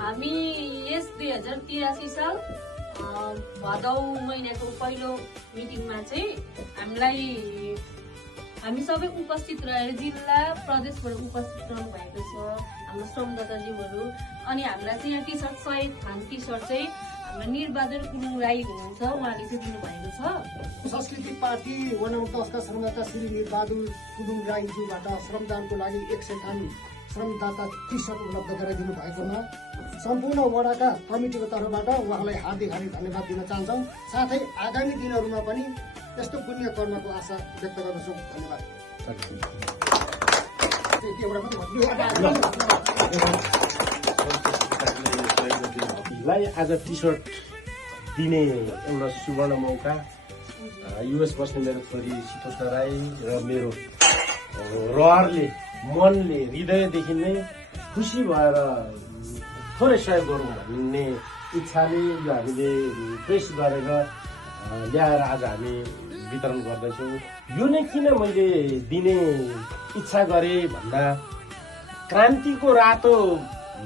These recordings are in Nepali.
हामी यस 2083 साल भदौ महिनाको पहिलो मिटिङमा चाहिँ हामी सबै उपस्थित रहेर जिल्ला प्रदेशबाट उपस्थित रहनु भएको छ हाम्रो श्रमदाताज्यूहरू। अनि हामीलाई चाहिँ यहाँ टी सर्ट 100 थान टी सर्ट चाहिँ हाम्रो निरबहादुर कुलुङ राई हुनुहुन्छ, उहाँले चाहिँ दिनुभएको छ। संस्कृति पार्टी वडा नम्बर 10 का श्रमदाता श्री निरबहादुर कुलुङ राईज्यूबाट श्रमदानको लागि 100 थान श्रमदाता टी सर्ट उपलब्ध गराइदिनु भएकोमा सम्पूर्ण वडाका कमिटीको तर्फबाट उहाँलाई हार्दिक धन्यवाद दिन चाहन्छौँ। साथै आगामी दिनहरूमा पनि यस्तो पुण्य कर्मको आशा व्यक्त गर्दछौँ। धन्यवाद। आज टी सर्ट दिने एउटा सुवर्ण मौका युएस बस्ने मेरो छोरी शीतोषा राई र मेरो रहरले मनले हृदयदेखि नै खुसी भएर थोरै सहयोग गरौँ भन्ने इच्छाले यो हामीले प्रेस गरेर ल्याएर आज हामी वितरण गर्दैछौँ। यो नै किन मैले दिने इच्छा गरे भन्दा क्रान्तिको रातो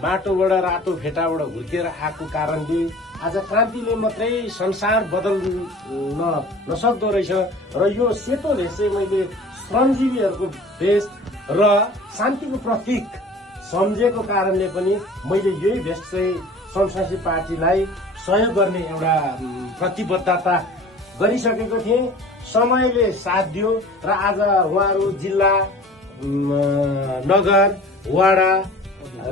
माटोबाट रातो भेटाबाट हुर्केर आएको कारणले आज क्रान्तिले मात्रै संसार बदल्न नसक्दो रहेछ र यो सेतो भेष चाहिँ मैले श्रमजीवीहरूको भेष र शान्तिको प्रतीक सम्झेको कारणले पनि मैले यही भेष चाहिँ संस्कृति पार्टीलाई सहयोग गर्ने एउटा प्रतिबद्धता गरिसकेको थिएँ। समयले साथ दियो र आज उहाँहरू जिल्ला, नगर, वडा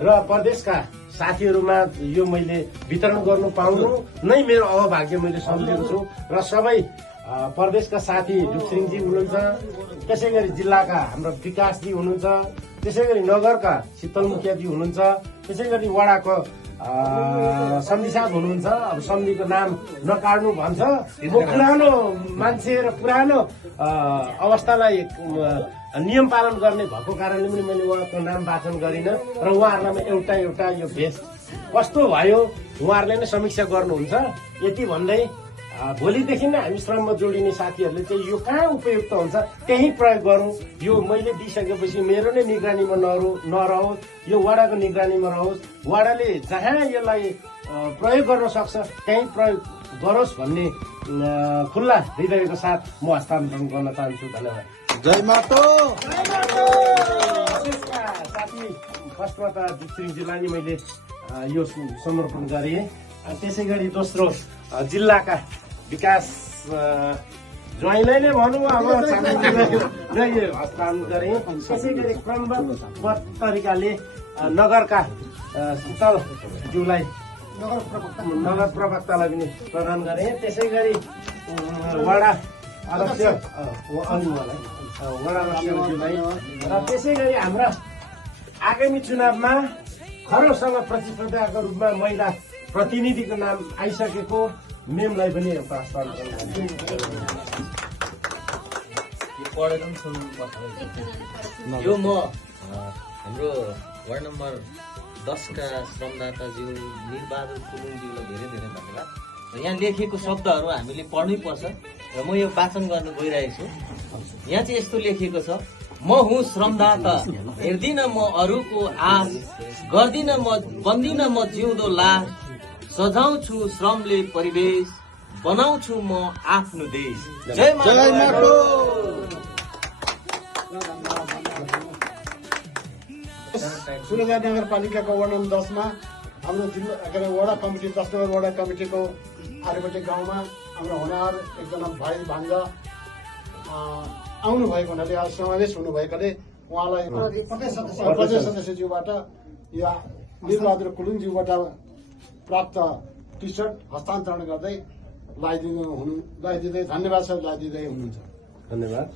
र प्रदेशका साथीहरूमा यो मैले वितरण गर्नु पाउनु नै मेरो अभाग्य मैले सम्झेको छु। र सबै प्रदेशका साथी ढुक्सिङजी हुनुहुन्छ, त्यसै गरी जिल्लाका हाम्रो विकासजी हुनुहुन्छ, त्यसै गरी नगरका शीतल मुखियाजी हुनुहुन्छ, त्यसै गरी वडाको सम्झी साहब हुनुहुन्छ। अब सम्झीको नाम नकाट्नु भन्छ, पुरानो मान्छे र पुरानो अवस्थालाई नियम पालन गर्ने भएको कारणले पनि मैले उहाँको नाम वाचन गरिनँ र उहाँहरूलाई एउटा एउटा यो भेष कस्तो भयो उहाँहरूले नै समीक्षा गर्नुहुन्छ। यति भन्दै भोलिदेखि नै हामी श्रममा जोडिने साथीहरूले चाहिँ यो कहाँ उपयुक्त हुन्छ त्यही प्रयोग गरौँ। यो मैले दिइसकेपछि मेरो नै निगरानीमा नरहोस्, यो वडाको निगरानीमा रहोस्, वडाले जहाँ यसलाई प्रयोग गर्न सक्छ त्यही प्रयोग गरोस् भन्ने खुल्ला हृदयको साथ म हस्तान्तरण गर्न चाहन्छु। धन्यवाद। जय माटो। साथी फर्स्टमा त ढुक्सिङजीलाई नि मैले यो समर्पण गरेँ। त्यसै गरी दोस्रो जिल्लाका विकास ज्वाइँलाई नै भनौँ अब हस्तान्तरण गरेँ। त्यसै गरी क्रमबद्ध तरिकाले नगरका शीतलज्यूलाई नगर प्रवक्तालाई पनि प्रदान गरेँ। त्यसै गरी वडा अध्यक्ष वडा अध्यक्षज्यूलाई र त्यसै गरी हाम्रा आगामी चुनावमा खरोसँग प्रतिस्पर्धाको रूपमा महिला प्रतिनिधिको नाम आइसकेको मेमलाई पनि एउटा हस्तान्तरण यो म हाम्रो वार्ड नम्बर 10 का श्रमदाताज्यू निरबहादुर कुलुङज्यूलाई धेरै धेरै धन्यवाद। यहाँ लेखिएको शब्दहरू हामीले पढ्नै पर्छ र म यो वाचन गर्न गइरहेको छु। यहाँ चाहिँ यस्तो लेखिएको छ, म हुँ श्रमदाता, हेर्दिन म अरूको आश, गर्दिन म बन्दिन म जिउँदो लास, सजाउँछु श्रमले परिवेश, बनाउँछु म आफ्नो देश। जय माटो। सुनगार नगरपालिकाको वार्ड नम्बर 10 मा हाम्रो जिल्ला वडा कमिटी 10 नम्बर वडा कमिटीको आर्यपट्टि गाउँमा हाम्रो होनार एकजना भाइ भान्जा आउनु भएको हुनाले आज समावेश हुनु भएकोले उहाँलाई प्रदेश सदस्यज्यूबाट या निरबहादुर कुलुङज्यूबाट प्राप्त टी सर्ट हस्तान्तरण गर्दै लगाइदिँदै धन्यवाद सर लगाइदिँदै हुनुहुन्छ। धन्यवाद।